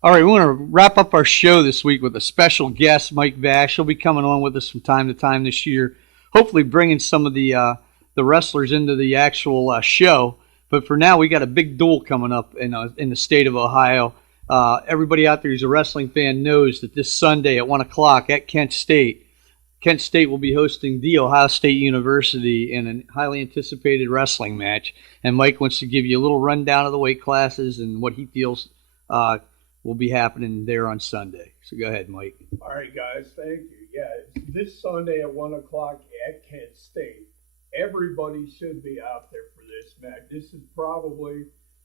All right, we want to wrap up our show this week with a special guest, Mike Vash. He'll be coming on with us from time to time this year, hopefully bringing some of the wrestlers into the actual show. But for now, we got a big duel coming up in the state of Ohio. Everybody out there who's a wrestling fan knows that this Sunday at 1 o'clock at Kent State, Kent State will be hosting the Ohio State University in a highly anticipated wrestling match. And Mike wants to give you a little rundown of the weight classes and what he feels will be happening there on Sunday. So go ahead, Mike. All right, guys, thank you. Yeah, it's this Sunday at 1 o'clock at Kent State. Everybody should be out there for this match. This has probably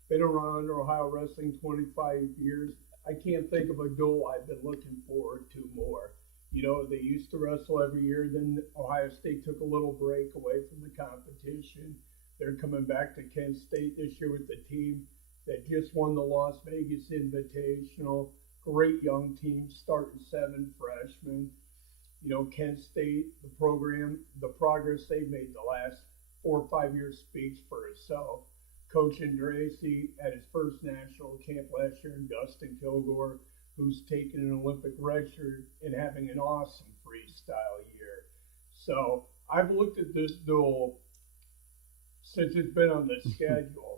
been around Ohio wrestling 25 years. I can't think of a duel I've been looking forward to more. You know, they used to wrestle every year, then Ohio State took a little break away from the competition. They're coming back to Kent State this year with the team that just won the Las Vegas Invitational. Great young team, starting 7 freshmen. You know, Kent State, the program, the progress they've made the last 4 or 5 years speaks for itself. Coach Andrasey at his first national camp last year, and Dustin Kilgore, who's taken an Olympic redshirt and having an awesome freestyle year. So I've looked at this duel since it's been on the schedule.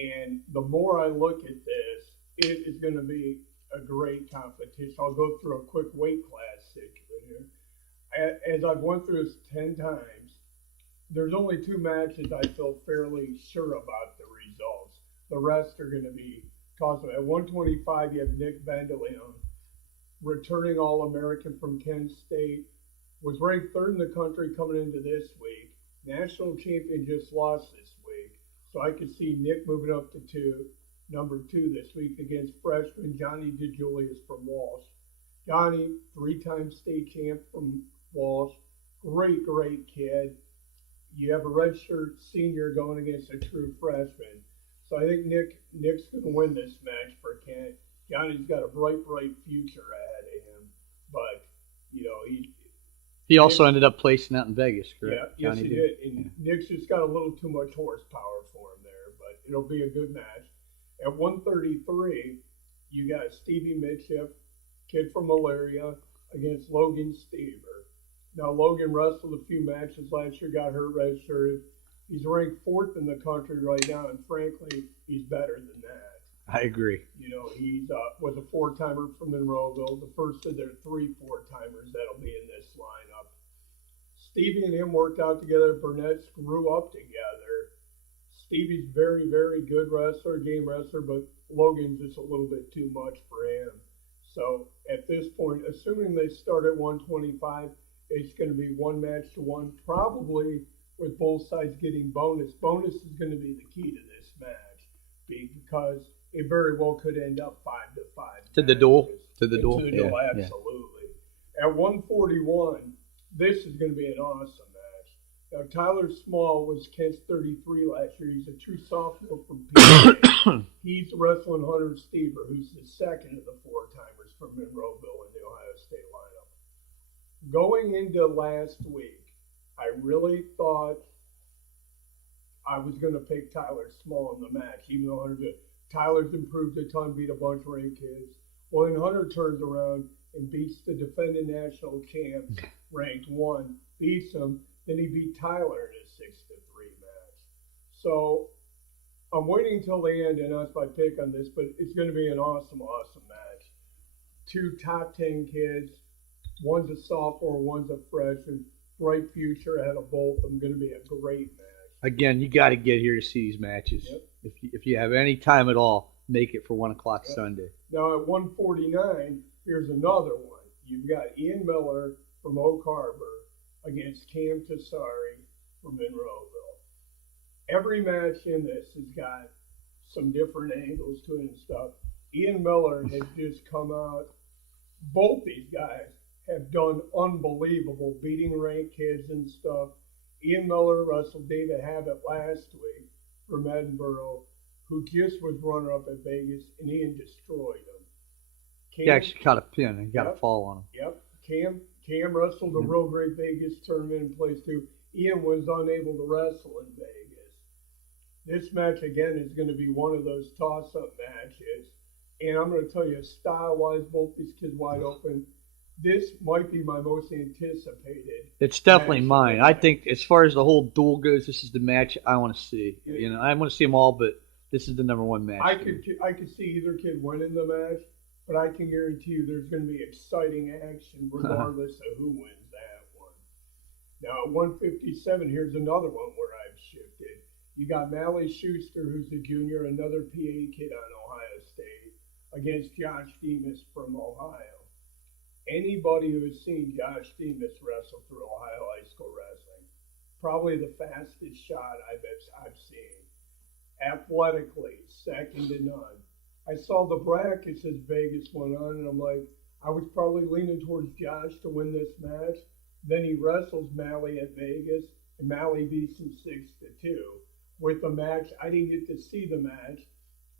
And the more I look at this, it is going to be a great competition. I'll go through a quick weight class sequence here. As I've went through this 10 times, there's only 2 matches I feel fairly sure about the results. The rest are going to be tossed. At 125, you have Nick Vandeleon, returning All-American from Kent State, was ranked 3rd in the country coming into this week. National champion just lost this week. So I could see Nick moving up to number 2 this week against freshman Johnny DeJulius from Walsh. Johnny, 3-time state champ from Walsh. Great kid. You have a redshirt senior going against a true freshman. So I think Nick's going to win this match for Kent. Johnny's got a bright future ahead of him. But, you know, he also ended up placing out in Vegas, correct? Yeah, yes, he did. And Nick's just got a little too much horsepower for him there, but it'll be a good match. At 133, you got Stevie Mitchell, kid from Malaria, against Logan Stever. Now, Logan wrestled a few matches last year, got hurt redshirted. He's ranked 4th in the country right now, and frankly, he's better than that. I agree. You know, he was a 4-timer from Monroeville, the first of their 3 4-timers that'll be in this lineup. Stevie and him worked out together. Burnett's grew up together. Stevie's very good wrestler, game wrestler, but Logan's just a little bit too much for him. So at this point, assuming they start at 125, it's going to be 1 match to 1, probably with both sides getting bonus. Bonus is going to be the key to this match because it very well could end up 5-5. To the duel? To the duel, yeah, absolutely. Yeah. At 141, this is going to be an awesome match. Now, Tyler Small was Kent's 33 last year. He's a true sophomore from PA. He's wrestling Hunter Stever, who's the 2nd of the 4-timers from Monroeville in the Ohio State lineup. Going into last week, I really thought I was going to pick Tyler Small in the match, even though Hunter did. Tyler's improved a ton, beat a bunch of ranked kids. Well, then Hunter turns around and beats the defending national champ, ranked 1, beats him. Then he beat Tyler in his 6-3 match. So I'm waiting until the end to announce my pick on this, but it's going to be an awesome match. 2 top 10 kids. One's a sophomore, one's a freshman. Bright future ahead of both of them. Going to be a great match. Again, you got to get here to see these matches. Yep. If you have any time at all, make it for 1 o'clock Yep. Sunday. Now at 149, here's another one. You've got Ian Miller from Oak Harbor against Cam Tassari from Monroeville. Every match in this has got some different angles to it and stuff. Ian Miller has just come out. Both these guys have done unbelievable, beating ranked kids and stuff. Ian Miller wrestled David Habit last week from Edinburgh, who just was runner-up at Vegas, and Ian destroyed him. He actually caught a pin and got a fall on him. Yep. Cam wrestled a real great Vegas tournament in place too. Ian was unable to wrestle in Vegas. This match, again, is going to be one of those toss-up matches. And I'm going to tell you, style-wise, both these kids wide open. This might be my most anticipated It's definitely match of the mine. I night. think as far as the whole duel goes, this is the match I want to see. Yeah. You know, I want to see them all, but this is the number one match. I could see either kid winning the match, but I can guarantee you there's going to be exciting action regardless of who wins that one. Now at 157, here's another one where I've shifted. You got Mally Schuster, who's a junior, another PA kid on Ohio State, against Josh Demas from Ohio. Anybody who has seen Josh Demas wrestle through Ohio high school wrestling, probably the fastest shot I've seen. Athletically, second to none. I saw the brackets as Vegas went on, and I'm like, I was probably leaning towards Josh to win this match. Then he wrestles Mally at Vegas, and Mally beats him 6-2. With the match, I didn't get to see the match,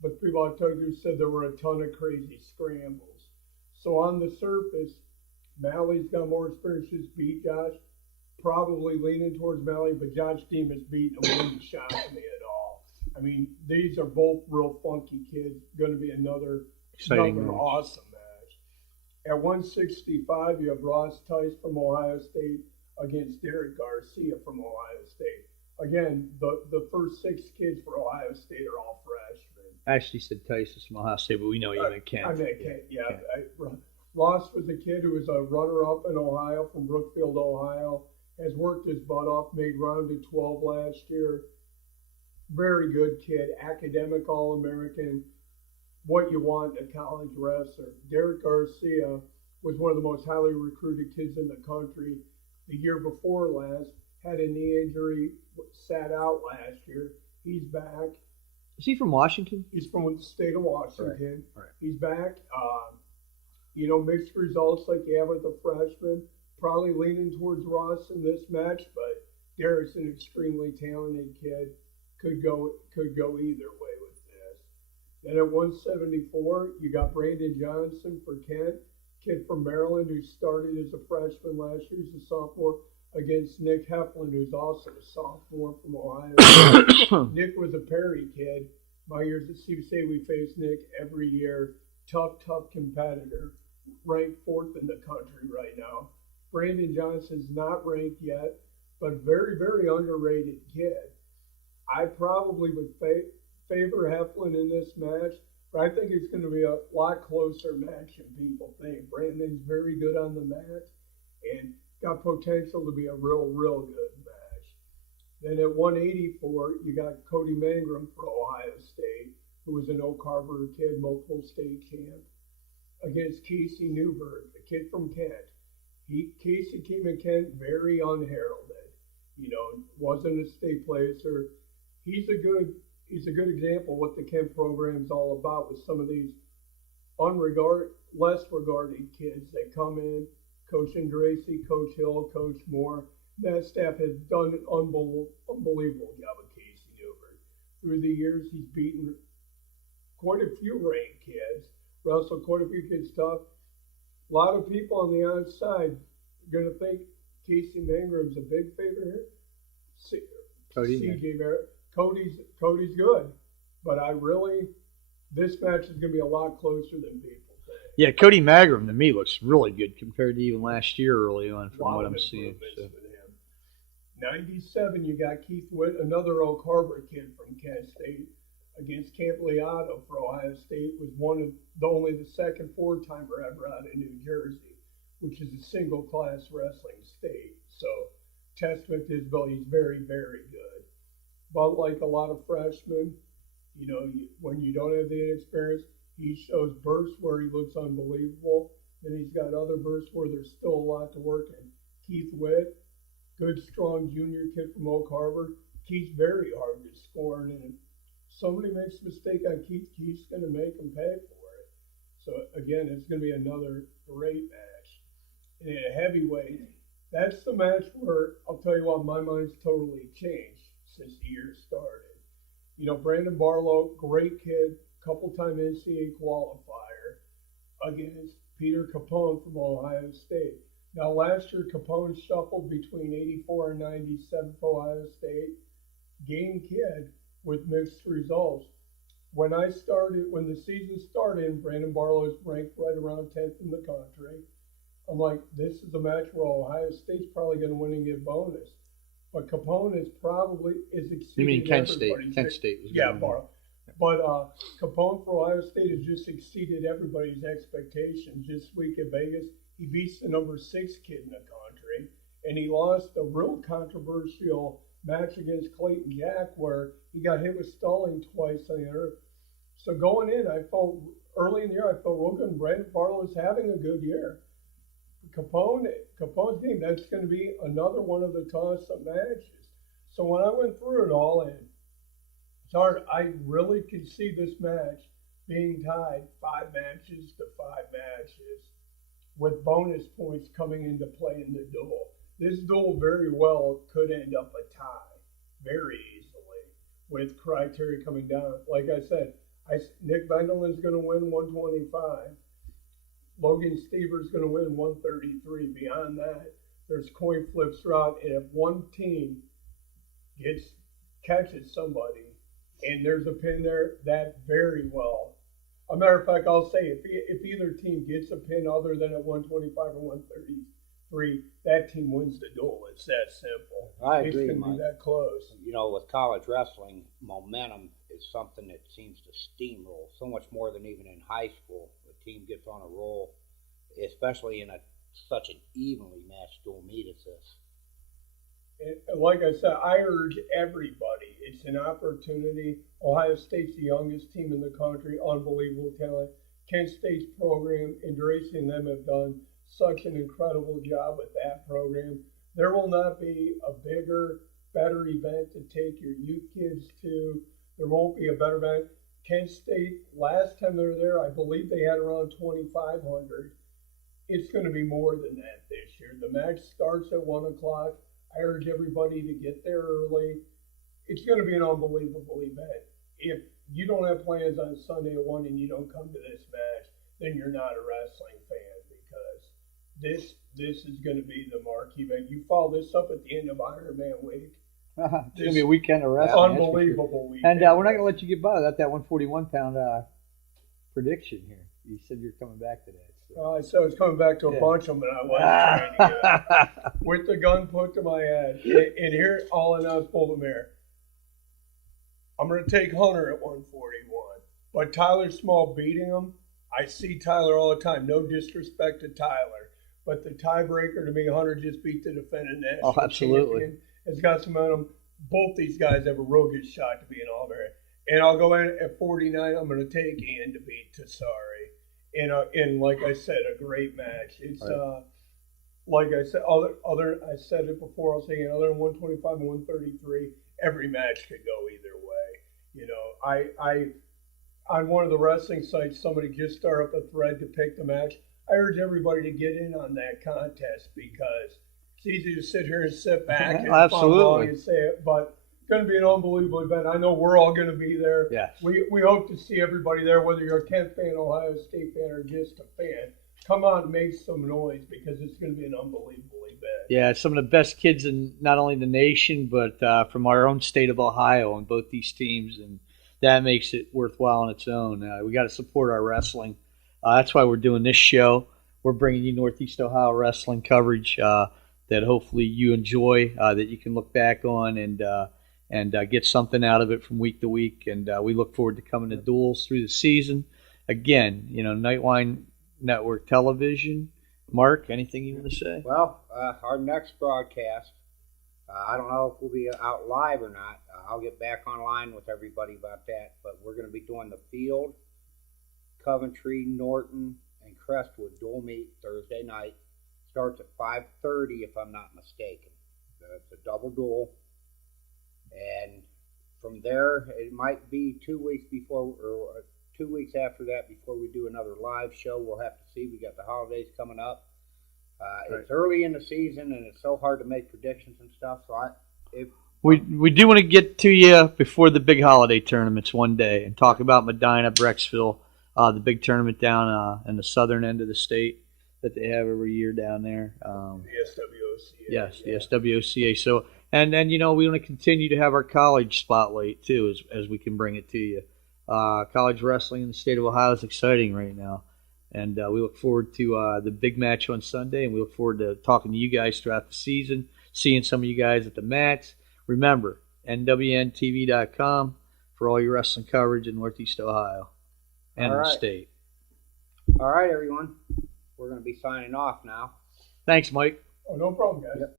but people I talked to said there were a ton of crazy scrambles. So on the surface, Mally's got more experience, just beat Josh. Probably leaning towards Mally, but Josh Demas beating him wouldn't shock me at all. I mean, these are both real funky kids. Going to be another awesome match. At 165, you have Ross Tice from Ohio State against Derek Garcia from Ohio State. Again, the first 6 kids for Ohio State are all freshmen. I actually said Tyson from Ohio State, but we know you meant Kent. I meant Kent, yeah. Ross was a kid who was a runner-up in Ohio from Brookfield, Ohio. Has worked his butt off, made round to 12 last year. Very good kid, academic All-American, what you want in a college wrestler. Derek Garcia was one of the most highly recruited kids in the country. The year before last, had a knee injury, sat out last year. He's back. Is he from Washington? He's from the state of Washington. Right. He's back. Mixed results like you have with the freshman. Probably leaning towards Ross in this match, but Derek's an extremely talented kid. Could go either way with this. Then at 174, you got Brandon Johnson for Kent, kid from Maryland who started as a freshman last year, he's a sophomore, against Nick Heflin, who's also a sophomore from Ohio. Nick was a Perry kid. My years at CBC, we faced Nick every year. Tough competitor. Ranked 4th in the country right now. Brandon Johnson's not ranked yet, but very, very underrated kid. I probably would favor Heflin in this match, but I think it's going to be a lot closer match than people think. Brandon's very good on the mat and got potential to be a real good match. Then at 184, you got Cody Mangrum for Ohio State, who was an Oak Harbor kid, multiple state champ, against Casey Newberg, a kid from Kent. Casey came to Kent very unheralded. Wasn't a state placer. He's a good example of what the Kent program's all about with some of these less regarded kids that come in. Coach Gracie, Coach Hill, Coach Moore. That staff has done an unbelievable job with Casey Newberg. Through the years, he's beaten quite a few ranked kids, wrestled quite a few kids tough. A lot of people on the outside are going to think Casey Mangrom's a big favorite here. CJ Barrett. Cody's good, but this match is going to be a lot closer than people think. Yeah, Cody Mangrum to me looks really good compared to even last year early on from what I'm seeing. So. 97, you got Keith Witt, another Oak Harbor kid from Kent State, against Camp Leato for Ohio State, was only the second 4-timer ever out of New Jersey, which is a single class wrestling state. So testament to his ability, he's very, very good. But like a lot of freshmen, when you don't have the experience, he shows bursts where he looks unbelievable. Then he's got other bursts where there's still a lot to work in. Keith Witt, good, strong junior kid from Oak Harbor. Keith's very hard to score, and if somebody makes a mistake on Keith, Keith's going to make him pay for it. So again, it's going to be another great match. And in a heavyweight, that's the match where I'll tell you what, my mind's totally changed since the year started. Brandon Barlow, great kid, couple-time NCAA qualifier against Peter Capone from Ohio State. Now, last year, Capone shuffled between 84 and 97 for Ohio State. Game kid with mixed results. when the season started, and Brandon Barlow's ranked right around 10th in the country. I'm like, this is a match where Ohio State's probably going to win and get bonus. But Capone is exceeding You mean Kent State? everybody's. Kent State was Yeah, gonna win. Barlow. But Capone for Ohio State has just exceeded everybody's expectations. This week at Vegas, he beats the number 6 kid in the country, and he lost a real controversial match against Clayton Jack where he got hit with stalling twice on the other. So going in, early in the year, I felt real good. Brandon Barlow is having a good year. Capone's game, that's going to be another one of the toss-up matches. So when I went through it all, and it's hard, I really could see this match being tied 5 matches to 5 matches with bonus points coming into play in the duel. This duel very well could end up a tie very easily with criteria coming down. Like I said, Nick Vendelin's going to win 125. Logan Stever's going to win 133. Beyond that, there's coin flips throughout, and if one team catches somebody and there's a pin there, that very well. A matter of fact, I'll say if either team gets a pin other than at 125 or 133, that team wins the duel. It's that simple. I agree, It's going to Mike. be that close. You know, with college wrestling, momentum is something that seems to steamroll so much more than even in high school. The team gets on a roll, especially in such an evenly matched dual meet as this. And like I said, I urge everybody. It's an opportunity. Ohio State's the youngest team in the country, unbelievable talent. Kent State's program and Dracy and them have done such an incredible job with that program. There will not be a bigger, better event to take your youth kids to. There won't be a better event. Kent State, last time they were there, I believe they had around 2,500. It's going to be more than that this year. The match starts at 1 o'clock. I urge everybody to get there early. It's going to be an unbelievable event. If you don't have plans on Sunday at 1 and you don't come to this match, then you're not a wrestling fan, because this is going to be the marquee event. You follow this up at the end of Ironman week. It's going to be a weekend of wrestling. that's for sure. Unbelievable weekend. And we're not going to let you get by without that 141-pound prediction here. You said you're coming back to that. I said I was coming back to a bunch of them, and I wasn't trying to get with the gun put to my head. And here, I'll announce Boulder. I'm going to take Hunter at 141. But Tyler Small beating him, I see Tyler all the time. No disrespect to Tyler. But the tiebreaker to me, Hunter just beat the defending national absolutely. champion. Has got some momentum. Both these guys have a real good shot to be an All-American. And I'll go in at 49. I'm going to take Ian to beat Tassari. And like I said, a great match. It's right. Like I said, I said it before. I'll say it, other than 125 and 133, every match could go either way. You know, I on one of the wrestling sites, somebody just started up a thread to pick the match. I urge everybody to get in on that contest, because it's easy to sit here and sit back and absolutely and say it, but it's going to be an unbelievable event. I know we're all going to be there. Yes. We hope to see everybody there, whether you're a Kent fan, Ohio State fan, or just a fan. Come out and make some noise, because it's going to be an unbelievable event. Yeah, some of the best kids in not only the nation, but from our own state of Ohio on both these teams, and that makes it worthwhile on its own. We got to support our wrestling. That's why we're doing this show. We're bringing you Northeast Ohio wrestling coverage that hopefully you enjoy, that you can look back on and get something out of it from week to week. And we look forward to coming to duels through the season. Again, you know, Nightline Network Television. Mark, anything you want to say? Well, our next broadcast, I don't know if we'll be out live or not. I'll get back online with everybody about that. But we're going to be doing the Field, Coventry, Norton, and Crestwood dual meet Thursday night. Starts at 5:30, if I'm not mistaken. It's a double duel. And from there, it might be 2 weeks before, or 2 weeks after that, before we do another live show. We'll have to see. We got the holidays coming up. Right. It's early in the season, and it's so hard to make predictions and stuff. So we do want to get to you before the big holiday tournaments one day and talk about Medina, Brecksville, the big tournament down in the southern end of the state that they have every year down there. The SWOCA. Yes, the SWOCA. So, and then, you know, we want to continue to have our college spotlight too, as we can bring it to you. College wrestling in the state of Ohio is exciting right now. And we look forward to the big match on Sunday, and we look forward to talking to you guys throughout the season, seeing some of you guys at the mats. Remember, NWNTV.com for all your wrestling coverage in Northeast Ohio and the state. All right, everyone. We're going to be signing off now. Thanks, Mike. Oh, no problem, guys. Yep.